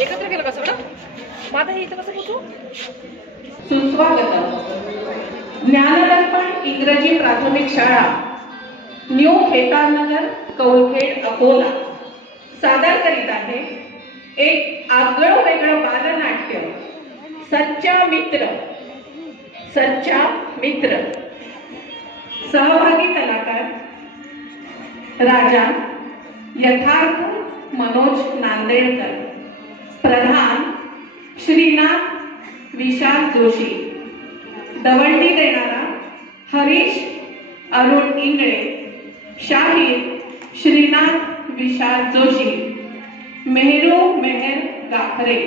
एकत्र केलं का सगळं? माझं हे इथं कसं पोचू? सुस्वागत. ज्ञानदर्पण इंग्रजी प्राथमिक शाळा न्यू खेतानगर कौलखेड अकोला सादर करीत आहे एक आगळं वेगळं बालनाट्य सच्चा मित्र. सच्चा मित्र. सहभागी कलाकार राजा यथार्थ मनोज नांदेडकर, प्रधान श्रीनाथ विशाल जोशी, दवंडी देणारा हरीश अरुण इंगळे, शाहीर श्रीनाथ विशाल जोशी, मेहरू मेहर गाखरे,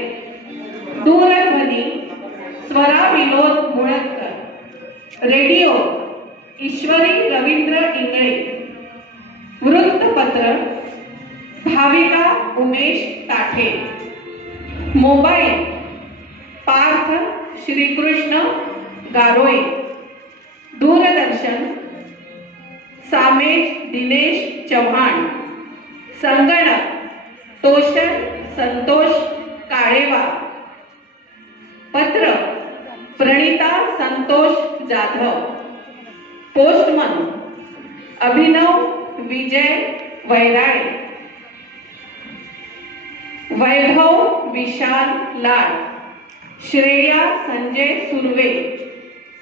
दूरध्वनी स्वरा विनोद मुळतकर, रेडिओ ईश्वरी रवींद्र इंगळे, वृत्तपत्र भाविका उमेश ताठे, मोबाईल पार्थ श्रीकृष्ण गारोळे, दूरदर्शन सामेश दिनेश चव्हाण, संगणक तोषण संतोष काळेवा, पत्र प्रणिता संतोष जाधव, पोस्टमन अभिनव विजय वैराळे, वैभव विशाल लाड, श्रेया संजय सुर्वे,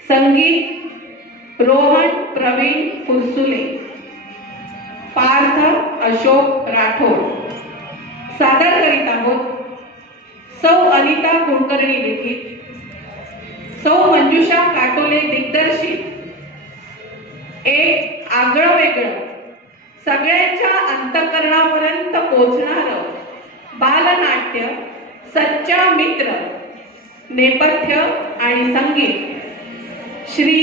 संगीत रोहन प्रवीण फुरसुले, पार्थ अशोक राठोड. सादर करीत आहोत सौ अनिता कुलकर्णी लिखित, सौ मंजुषा काटोले दिग्दर्शित एक आगळं वेगळं सगळ्यांच्या अंतःकरणापर्यंत पोहोचणारं बालनाट्य सच्चा मित्र. नेपथ्य आणि संगीत श्री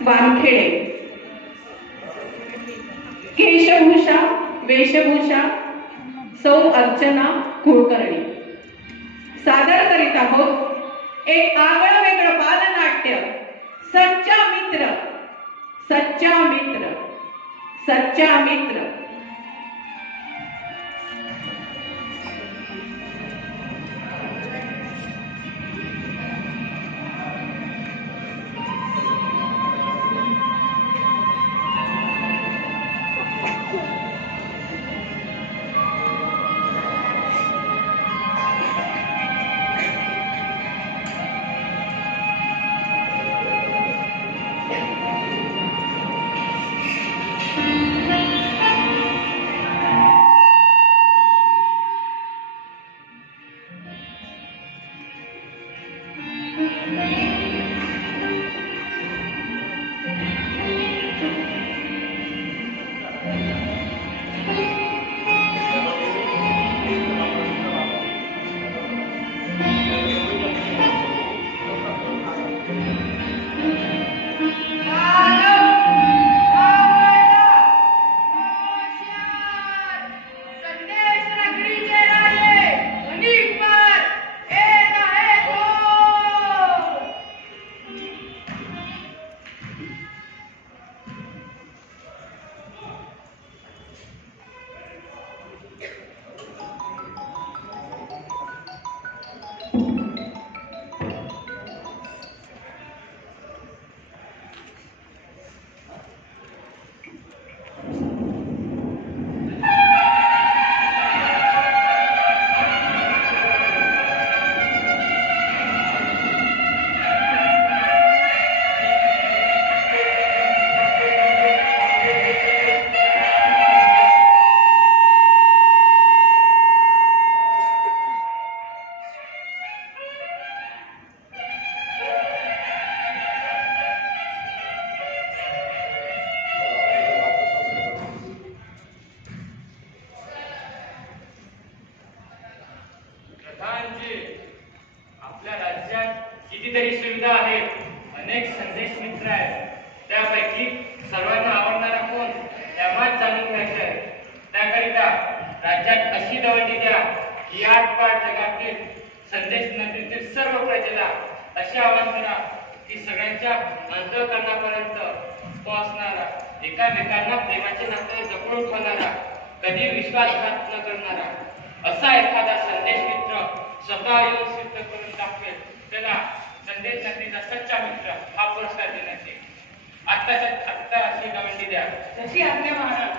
वानखेडे. केशभूषा वेशभूषा सौ अर्चना कुलकर्णी. सादर करीत आहोत एक आगळं वेगळं बालनाट्य सच्चा मित्र. सच्चा मित्र. सच्चा मित्र. कितीतरी सुविधा आहेत, अनेक संदेश मित्र आहेत. त्यापैकी सर्वांना आवडणारा कोण यामाच जाणून घ्यायचं आहे. त्याकरिता राज्यात अशी दवंडी द्या की आटपाट जगातील संदेश नदीतील सर्व प्रजेला असे आवाहन करा की सगळ्यांच्या अंतःकरणापर्यंत पोहोचणारा, एकामेकांना प्रेमाचे नाते जपणून ठेवणारा, कधी विश्वासघात न करणारा असा एखादा संदेश मित्र स्वतः येऊन सिद्ध करून दाखवेल त्याला संदेश नगरीचा सच्चा मित्र हा पुरस्कार देण्यात येईल. आत्ता अशी दवंडी द्या. तशी आज्ञा महाराज.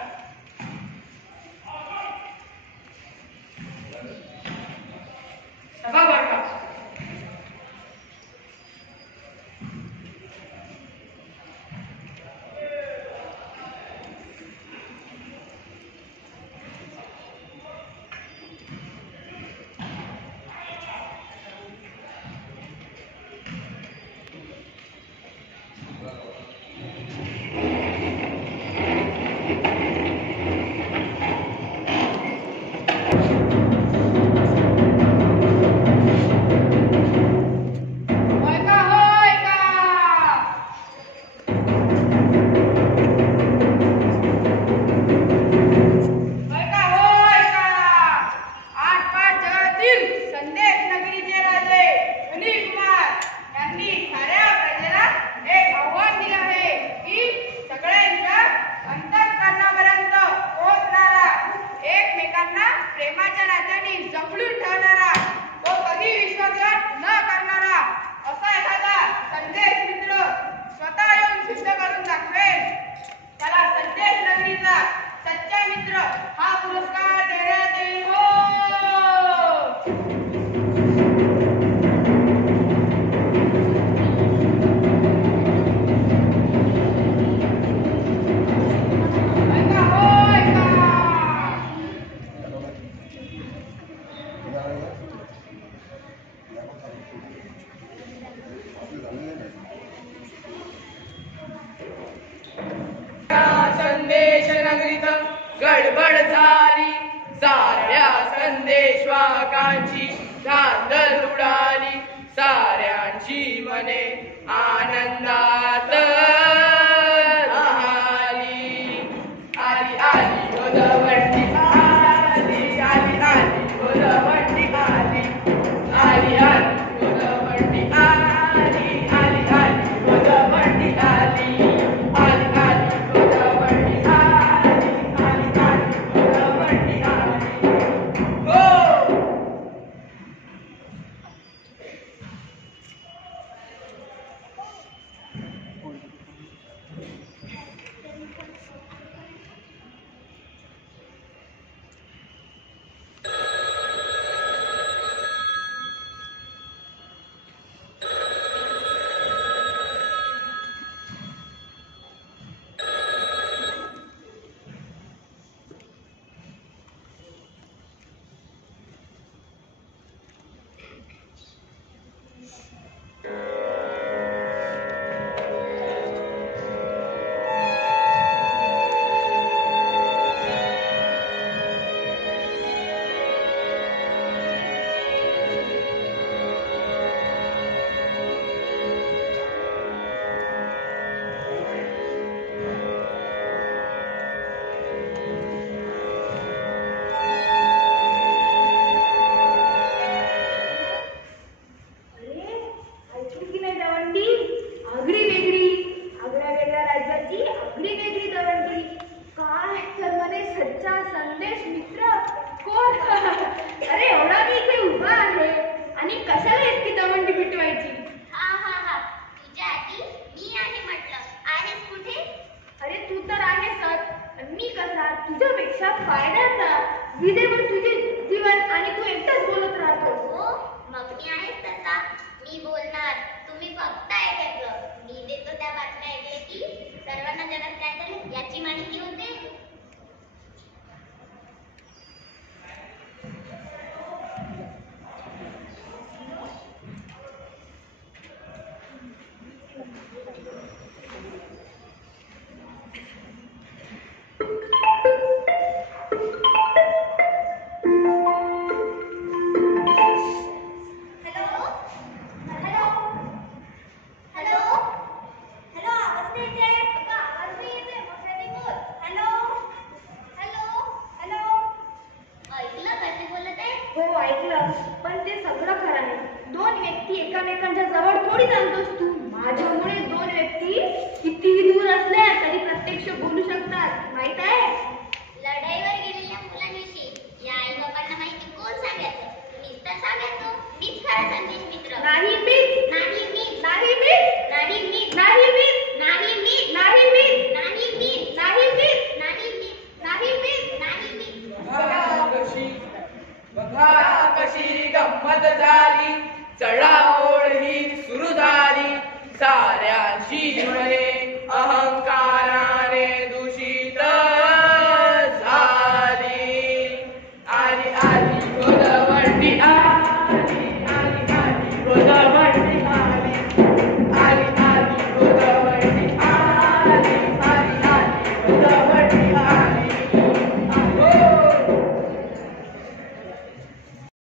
सभा बरखास्त. संदेश नगरीत गडबड झाली, साऱ्या संदेशवाहकांची धांदल उडाली, साऱ्यांची मने आनंदात राहिली. आली आली गोदावरी आली, आली आली गोदावरी आली, आली आली गोदावरी आली, आली आली गोदावरी आली, आली आली गोदावरी आली, आली आली गोदावरी आली. हो विजेवर तुझे जीवन आणि तू एकटाच बोलत राहतो. हो मग मी आहेच तसा. मी बोलणार, तुम्ही फक्त ऐकायचं. मी देतो त्या बातम्या ऐकले की सर्वांना जगात काय झालं याची माहिती होते. पण ते सगळं खरं आहे. दोन व्यक्ती एकामेकांच्या जवळ थोडी जाणतोस तू. माझ्यामुळे दोन व्यक्ती कितीही दूर असल्या तरी प्रत्यक्ष बोलू शकतात माहित आहे.